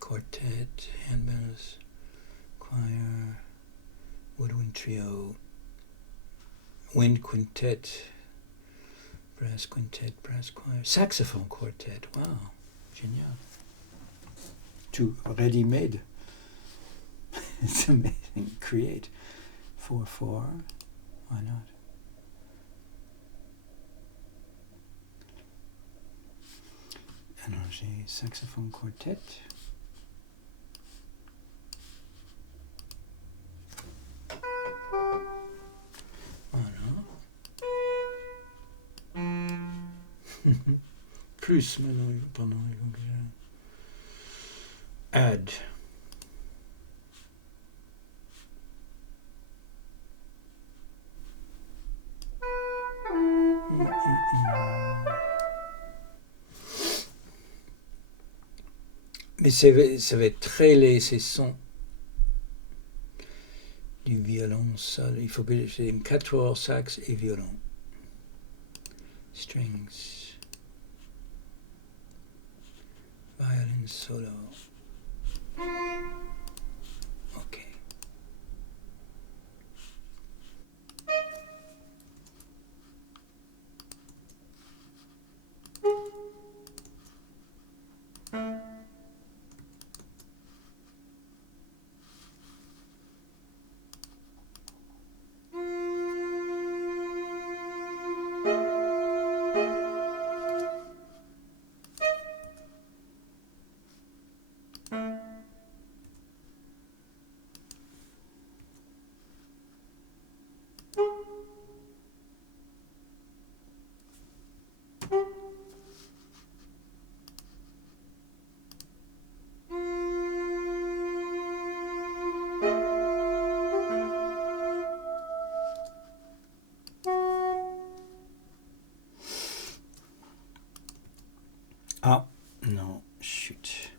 quartet, handbells, choir, woodwind trio, wind quintet, brass quintet, brass choir, saxophone quartet. Wow, génial. Tout ready-made. It's amazing. Create 4/4. Why not? Alors j'ai saxophone quartet. Voilà. Plus maintenant, pendant add. Mais ça va être très laid ces sons du violon seul. Il faut que j'ai une quatuor, sax et violon. Strings. Violin solo. Ok. Ah, non, chut.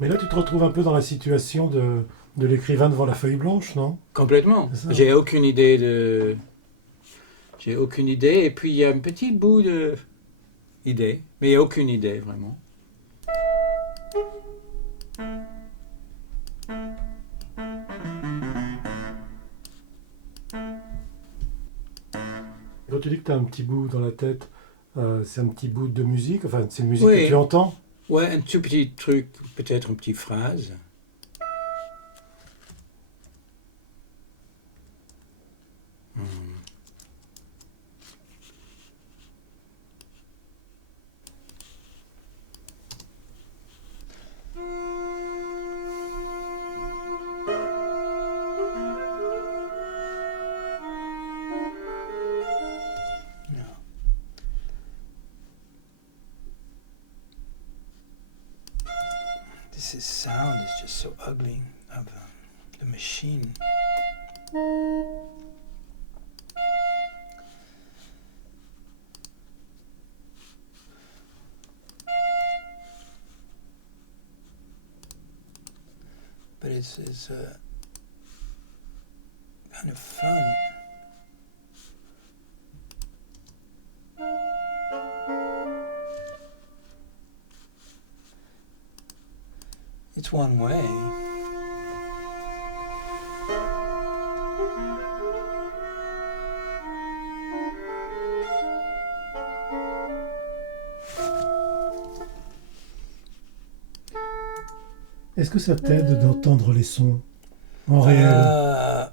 Mais là, tu te retrouves un peu dans la situation de l'écrivain devant la feuille blanche, non? Complètement. C'est ça. J'ai aucune idée de. J'ai aucune idée. Et puis il y a un petit bout de idée, mais il n'y a aucune idée vraiment. Quand tu dis que tu as un petit bout dans la tête, c'est un petit bout de musique, enfin, c'est une musique Oui. que tu entends? Ouais, un tout petit truc, peut-être une petite phrase. This sound is just so ugly of the machine. But it's kind of fun. It's one way. Est-ce que ça t'aide d'entendre les sons en réel?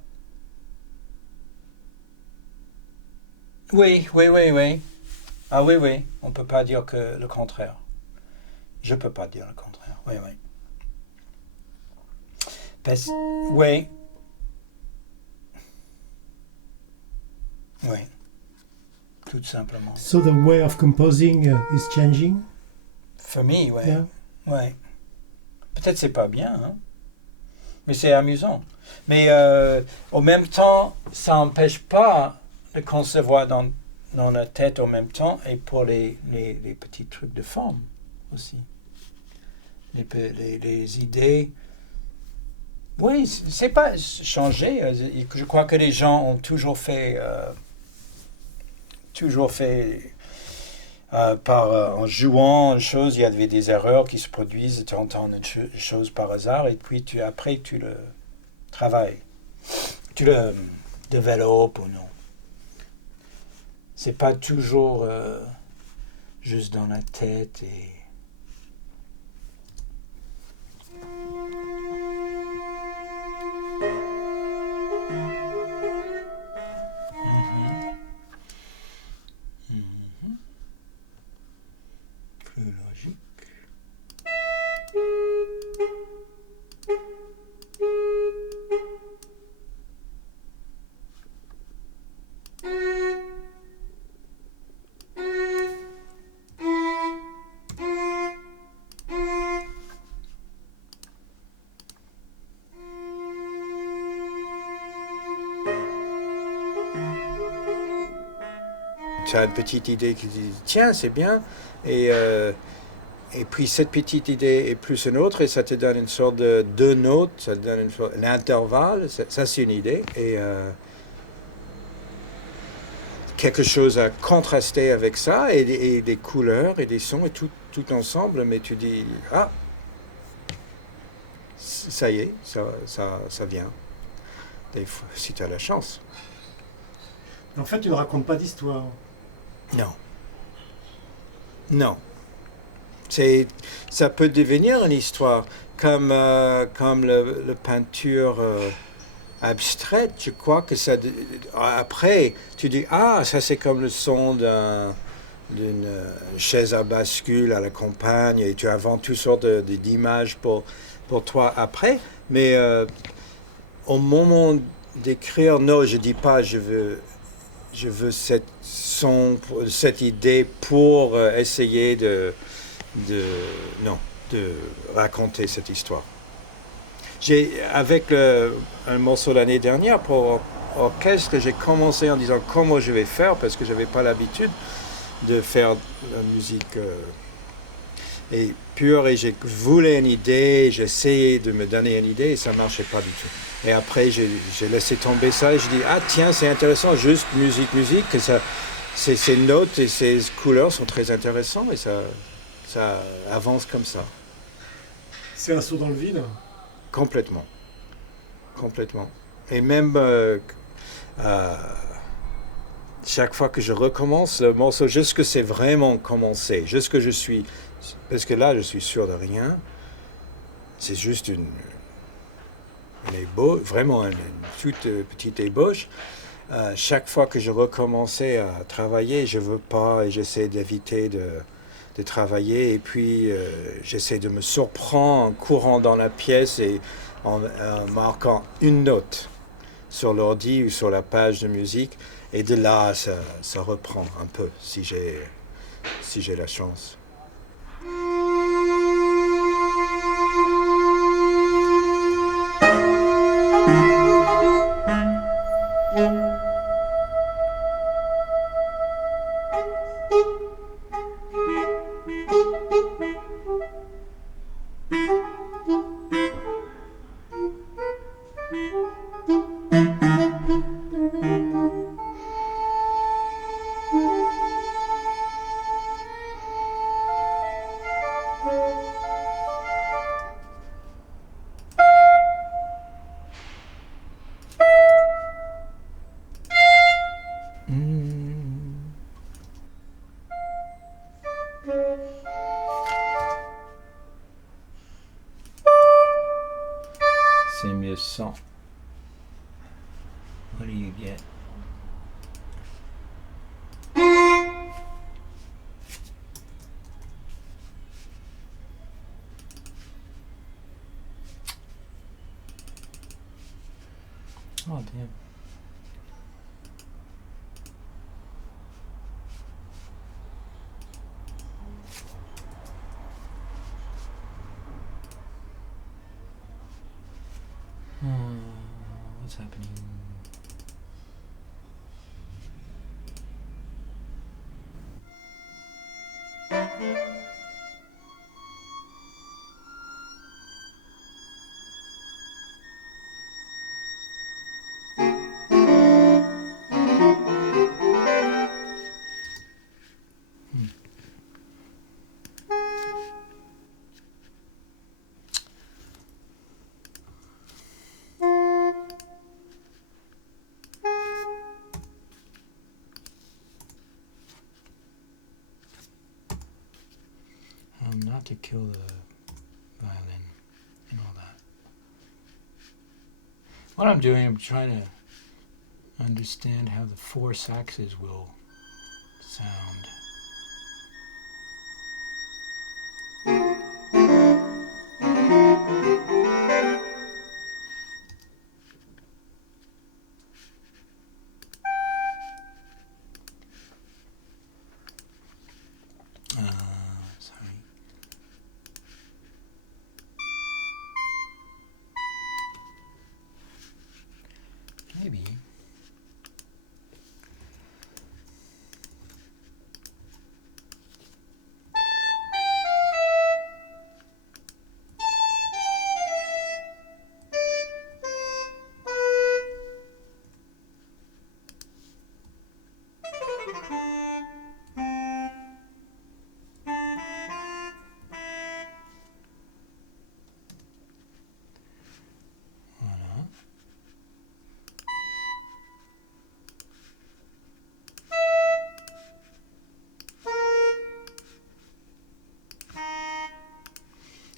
Oui, oui, oui, oui. Ah oui, oui. On peut pas dire que le contraire. Je peux pas dire le contraire. oui, oui. Oui. Oui. Tout simplement. So the way of composing is changing? For me, oui. Yeah. Oui. Peut-être c'est pas bien, hein? Mais c'est amusant. Mais en même temps, ça n'empêche pas de concevoir dans la tête en même temps et pour les petits trucs de forme aussi. Les idées. Oui, c'est pas changé. Je crois que les gens ont toujours fait en jouant une chose, il y avait des erreurs qui se produisent, tu entends une chose par hasard et puis après tu le travailles, tu le développes ou non. C'est pas toujours juste dans la tête et... Plus logique. Tu as une petite idée qui dit tiens c'est bien et puis cette petite idée est plus une autre et ça te donne une sorte de deux notes, ça te donne un intervalle, ça c'est une idée et quelque chose à contraster avec ça et des couleurs et des sons et tout ensemble, mais tu dis ah ça y est, ça vient des fois, si tu as la chance. En fait, tu ne racontes pas d'histoire. Non. Non. Ça peut devenir une histoire, comme la peinture abstraite, je crois que ça... Après, tu dis, ah, ça c'est comme le son d'une chaise à bascule à la campagne, et tu inventes toutes sortes d'images pour toi après, mais au moment d'écrire, non, je dis pas, je veux cette idée pour essayer de raconter cette histoire. Avec un morceau l'année dernière pour orchestre, j'ai commencé en disant comment je vais faire parce que je n'avais pas l'habitude de faire la musique et pure et je voulais une idée, j'essayais de me donner une idée et ça ne marchait pas du tout. Et après j'ai laissé tomber ça et je dis ah tiens c'est intéressant, juste musique, que ça, ces notes et ces couleurs sont très intéressants et ça avance comme ça. C'est un saut dans le vide? Complètement. Et même chaque fois que je recommence le morceau, juste que c'est vraiment commencé, juste que je suis... Parce que là, je suis sûr de rien. C'est juste une ébauche, vraiment une toute petite ébauche. Chaque fois que je recommençais à travailler, je veux pas et j'essaie d'éviter de travailler et puis j'essaie de me surprendre en courant dans la pièce et en marquant une note sur l'ordi ou sur la page de musique et de là ça reprend un peu si j'ai la chance. C'est mieux sans. What do you get? Oh, damn. What's happening? Not to kill the violin and all that. What I'm doing, I'm trying to understand how the 4 saxes will sound. Sorry. Maybe. Voilà.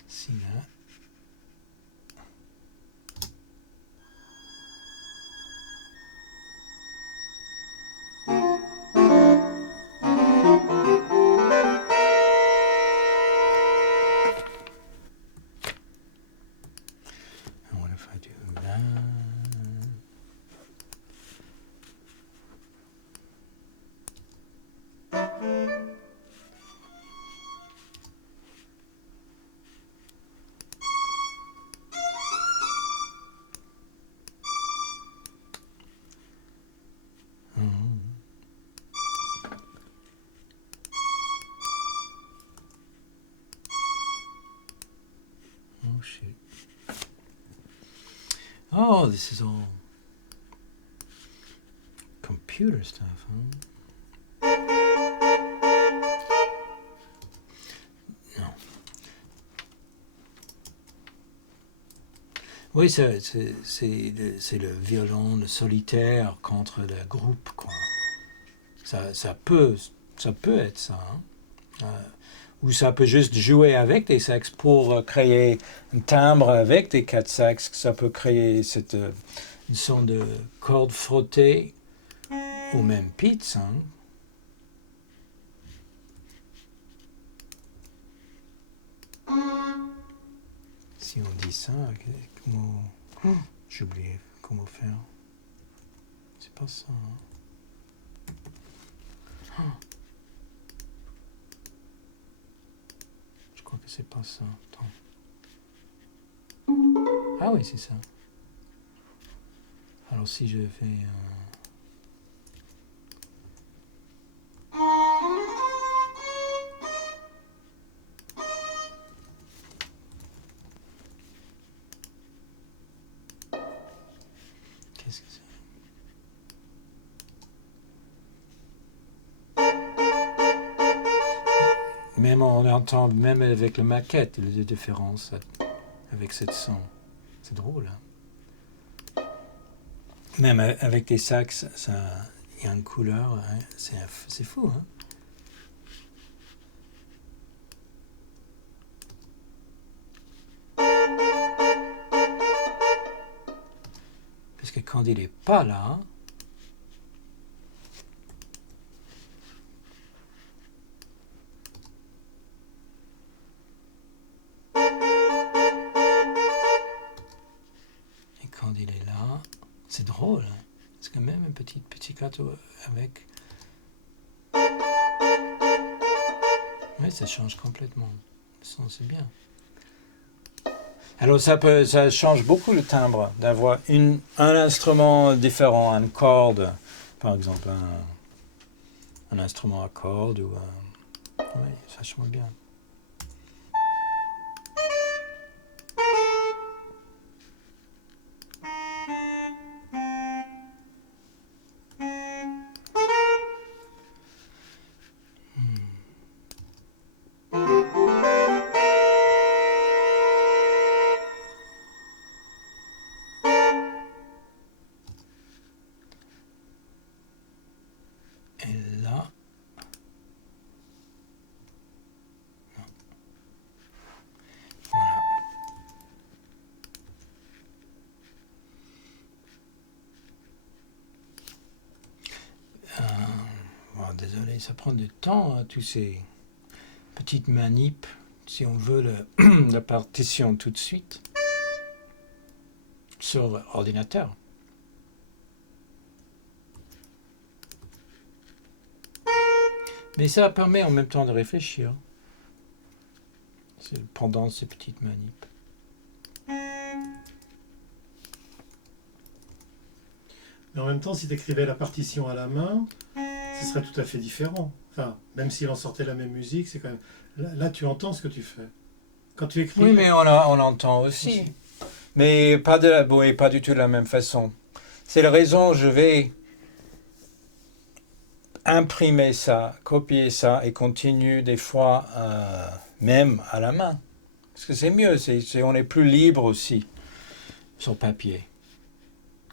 See that? And what if I do that? Oh shoot. Oh, this is all computer stuff, huh? No. Oui, c'est le violon, le solitaire contre le groupe, quoi. Ça peut être ça, hein. Ou ça peut juste jouer avec des sax pour créer un timbre avec des 4 sax. Ça peut créer une sorte de corde frottée ou même pitch, hein. Si on dit ça, comment... J'ai oublié comment faire. C'est pas ça, hein. Je crois que c'est pas ça. Attends. Ah oui, c'est ça. Alors si je fais... Qu'est-ce que c'est? Même on entend, même avec la maquette, les différences avec cette son. C'est drôle, hein? Même avec des sax, il y a une couleur, hein? C'est fou, hein? Parce que quand il n'est pas là, et quand il est là, c'est drôle. petit pizzicato avec. Oui, ça change complètement. Le son, c'est bien. Alors ça change beaucoup le timbre d'avoir un instrument différent, une corde, par exemple un instrument à cordes ou oui, ça change bien. Et là, voilà. Bon, désolé, ça prend du temps, hein, tous ces petites manips, si on veut la partition tout de suite sur ordinateur. Mais ça permet en même temps de réfléchir pendant ces petites manips. Mais en même temps, si tu écrivais la partition à la main, ce serait tout à fait différent. Enfin, même s'il en sortait la même musique, c'est quand même... Là, tu entends ce que tu fais. Quand tu écris... Oui, mais on entend aussi. Mais pas du tout de la même façon. C'est la raison, je vais imprimer ça, copier ça et continuer des fois même à la main. Parce que c'est mieux, on est plus libre aussi sur papier.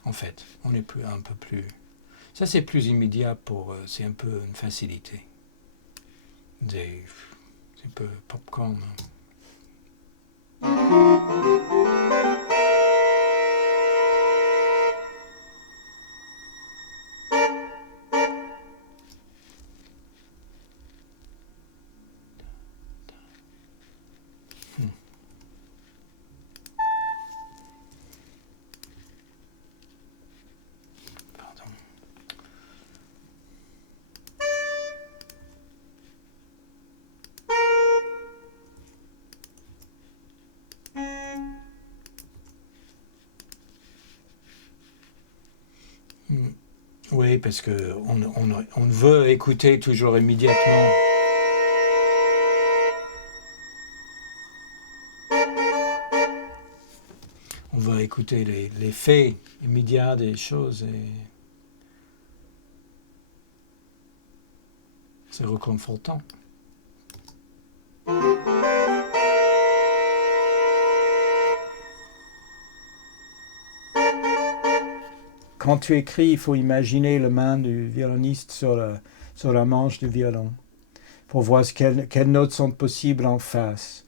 En fait, on est un peu plus... Ça, c'est plus immédiat c'est un peu une facilité. C'est un peu popcorn. Pardon. Oui, parce que on veut écouter toujours immédiatement. On veut écouter les faits immédiats des choses et c'est réconfortant. Quand tu écris, il faut imaginer la main du violoniste sur la manche du violon pour voir quelles notes sont possibles en face.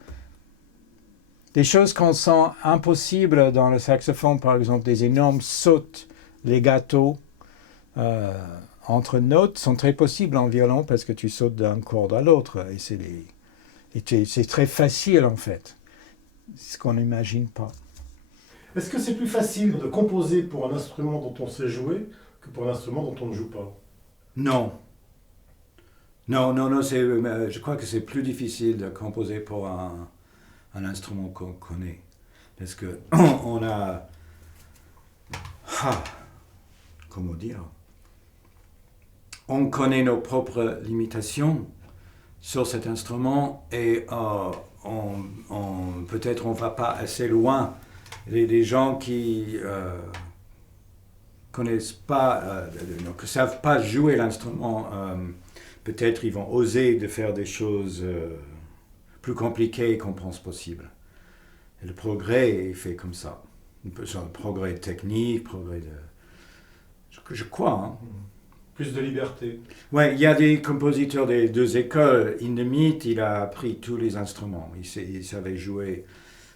Des choses qu'on sent impossibles dans le saxophone, par exemple, des énormes sautes, les gâteaux entre notes sont très possibles en violon parce que tu sautes d'une corde à l'autre et c'est très facile en fait, ce qu'on n'imagine pas. Est-ce que c'est plus facile de composer pour un instrument dont on sait jouer que pour un instrument dont on ne joue pas? Non. Non, je crois que c'est plus difficile de composer pour un instrument qu'on connaît. Parce que on a... comment dire? On connaît nos propres limitations sur cet instrument et peut-être on ne va pas assez loin. Les gens qui connaissent pas, ne savent pas jouer l'instrument, peut-être ils vont oser de faire des choses plus compliquées qu'on pense possible. Et le progrès est fait comme ça. Un progrès technique, progrès de... Je crois. Hein. Plus de liberté. Ouais, il y a des compositeurs des deux écoles. Hindemith, il a appris tous les instruments. Il savait jouer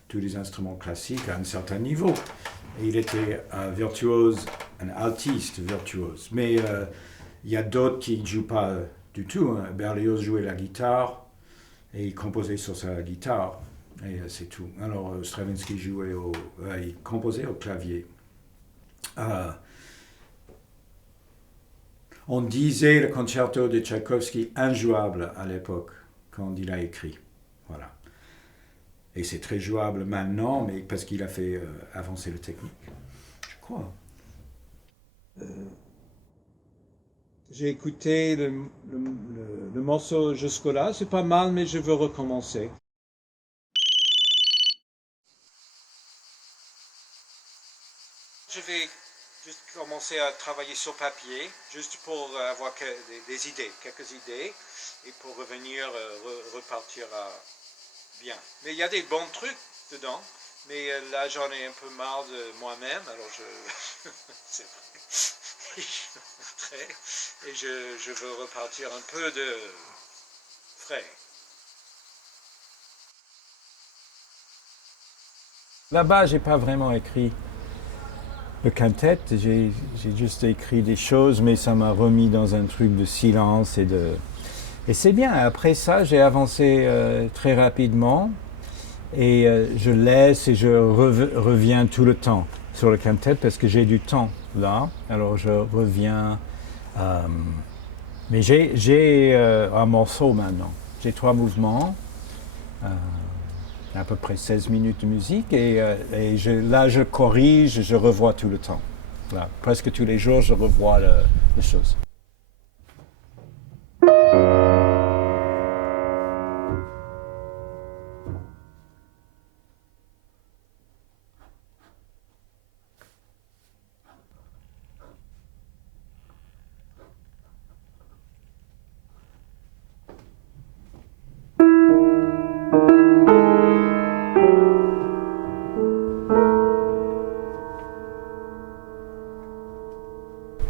tous les instruments classiques à un certain niveau. Et il était un virtuose, un altiste virtuose. Mais il y a d'autres qui ne jouent pas du tout. Hein. Berlioz jouait la guitare et il composait sur sa guitare. Et c'est tout. Alors Stravinsky il composait au clavier. On disait le concerto de Tchaïkovski injouable à l'époque, quand il a écrit. Voilà. Et c'est très jouable maintenant, mais parce qu'il a fait avancer la technique, je crois. J'ai écouté le morceau jusque-là, c'est pas mal, mais je veux recommencer. Je vais juste commencer à travailler sur papier, juste pour avoir des idées, quelques idées, et pour revenir, repartir bien. Mais il y a des bons trucs dedans, mais là j'en ai un peu marre de moi-même, alors c'est vrai, et je veux repartir un peu de frais. Là-bas, j'ai pas vraiment écrit le quintet, j'ai juste écrit des choses, mais ça m'a remis dans un truc de silence et c'est bien. Après ça, j'ai avancé très rapidement et je laisse et je reviens tout le temps sur le quintet parce que j'ai du temps là. Alors je reviens, mais j'ai un morceau maintenant. J'ai 3 mouvements. À peu près 16 minutes de musique et là je corrige, je revois tout le temps. Là, presque tous les jours je revois les choses.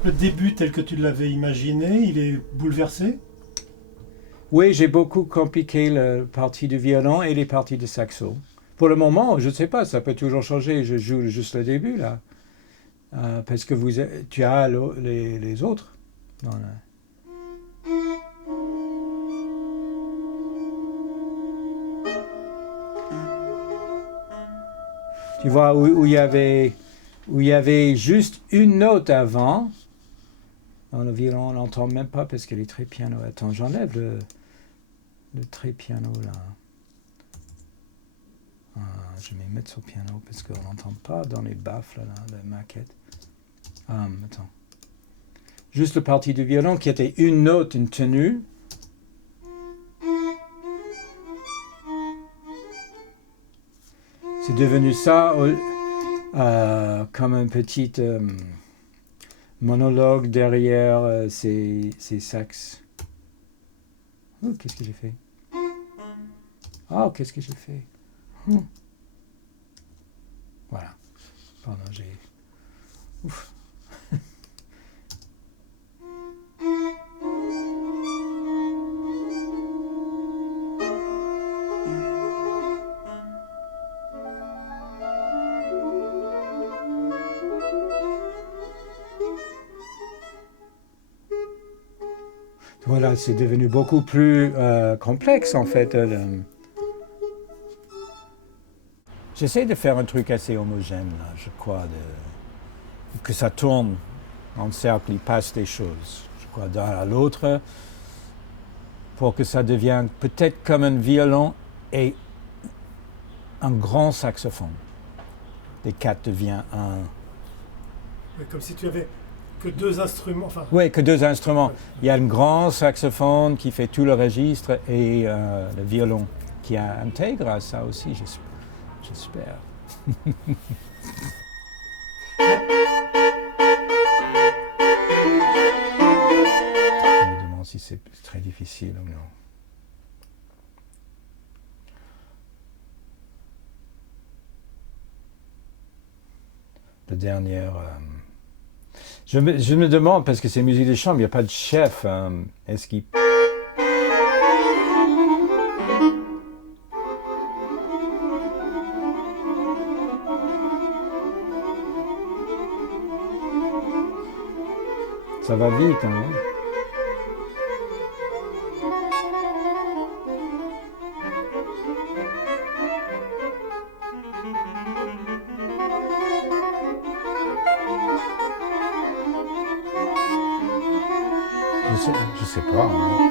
Le début tel que tu l'avais imaginé, il est bouleversé? Oui, j'ai beaucoup compliqué la partie du violon et les parties de saxo. Pour le moment, je ne sais pas, ça peut toujours changer. Je joue juste le début là, parce que tu as les autres. Tu vois où il y avait juste une note avant. Dans le violon, on n'entend même pas parce qu'elle est très piano. Attends, j'enlève le très piano là. Je vais mettre sur le piano parce qu'on n'entend pas dans les baffles là, la maquette. Attends. Juste la partie du violon qui était une note, une tenue. C'est devenu ça comme un petit monologue derrière ces sax. Oh, qu'est-ce que j'ai fait? Oh, qu'est-ce que j'ai fait? Voilà. Pardon, j'ai... Ouf. Voilà, c'est devenu beaucoup plus complexe en fait. J'essaie de faire un truc assez homogène, là, je crois, que ça tourne en cercle, il passe des choses, je crois, d'un à l'autre, pour que ça devienne peut-être comme un violon et un grand saxophone. Les 4 devient un... Comme si tu avais que 2 instruments. Enfin... Oui, que 2 instruments. Il y a un grand saxophone qui fait tout le registre et le violon qui intègre à ça aussi, j'espère. Je me demande si c'est très difficile ou non. La dernière... Je me demande, parce que c'est musique de chambre, il n'y a pas de chef. Est-ce qu'il... Ça va vite, hein? sais pas. Hein.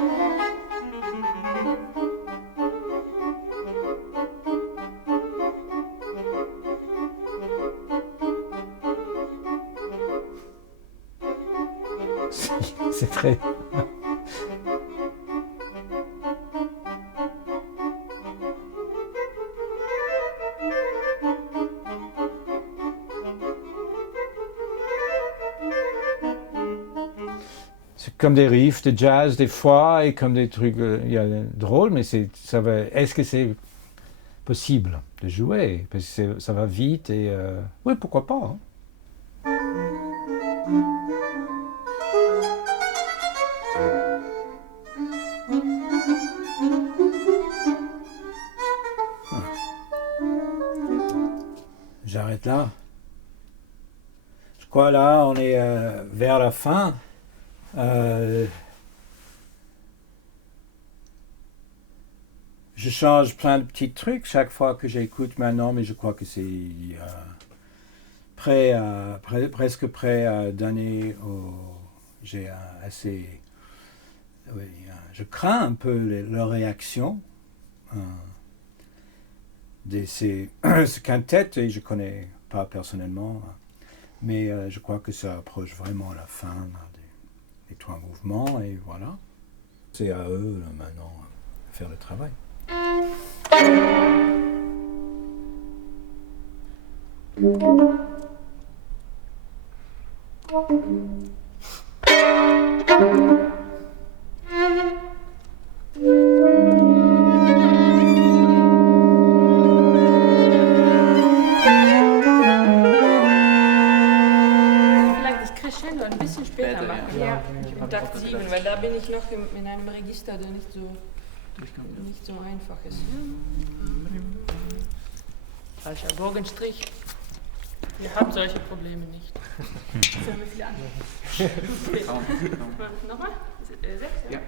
C'est très... C'est comme des riffs de jazz des fois et comme des trucs drôles, mais est-ce que c'est possible de jouer? Parce que ça va vite et... oui, pourquoi pas. Hein. J'arrête là. Je crois là, on est vers la fin. Je change plein de petits trucs chaque fois que j'écoute maintenant, mais je crois que c'est presque prêt à donner j'ai assez... Oui, je crains un peu leur réaction. Ce quintet, et je ne connais pas personnellement, mais je crois que ça approche vraiment la fin des trois mouvements, et voilà. C'est à eux là, maintenant de faire le travail. Ein bisschen später machen. Ja, Im Takt 7, weil da bin ich noch in einem Register, der nicht so einfach ist. Falscher Bogenstrich. Wir haben solche Probleme nicht. Sollen wir viele andere? Nochmal? 6? Ja.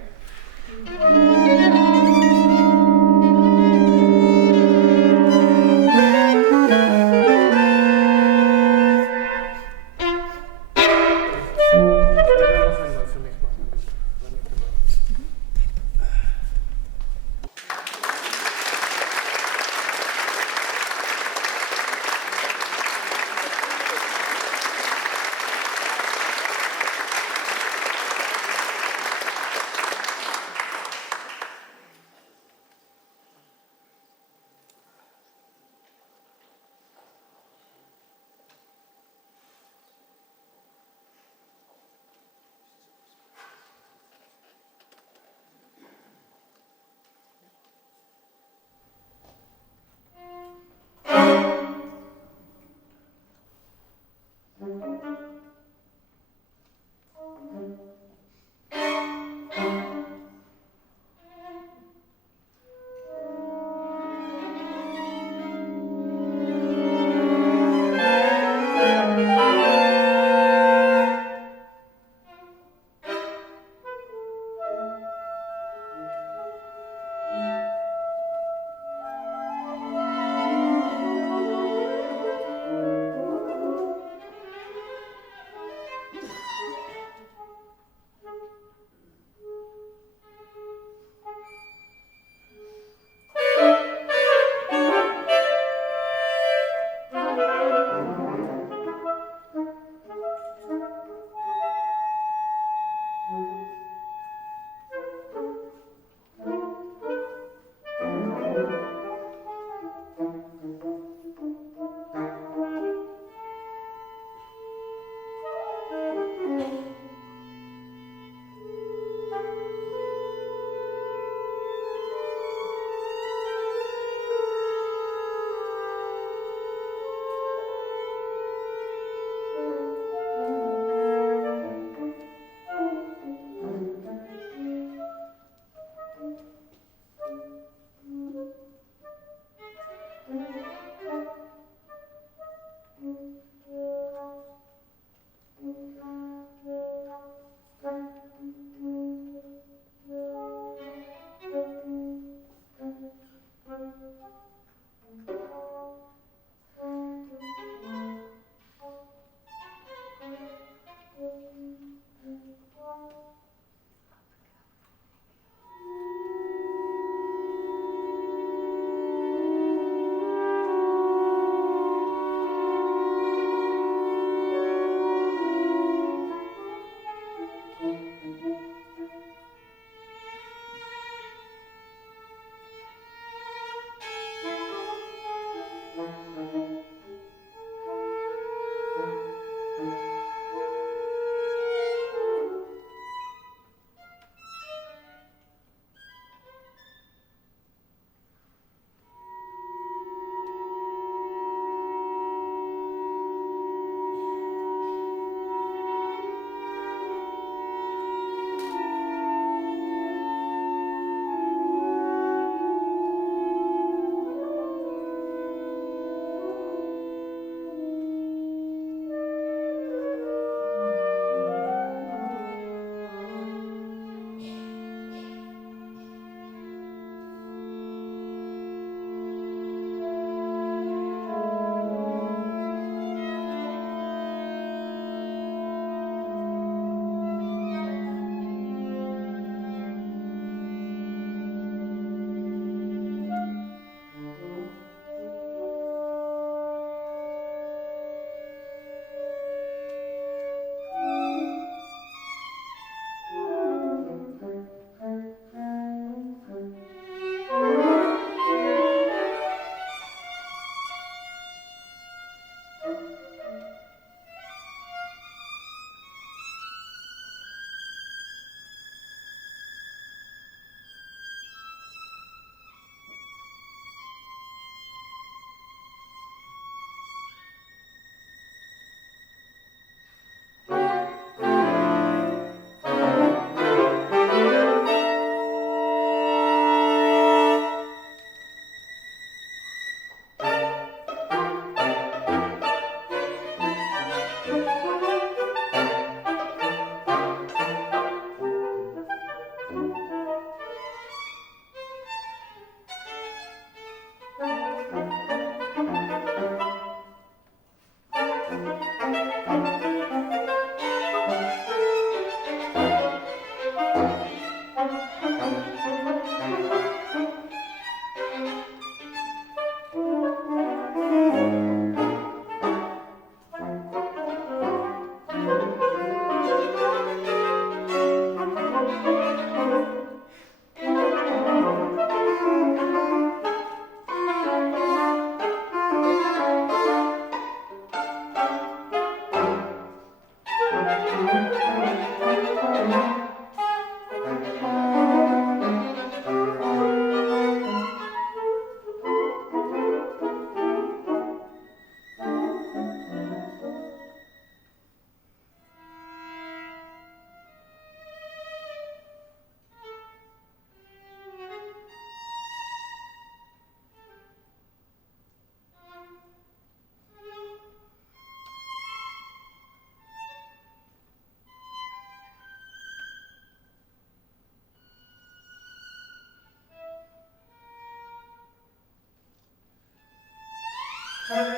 Allez.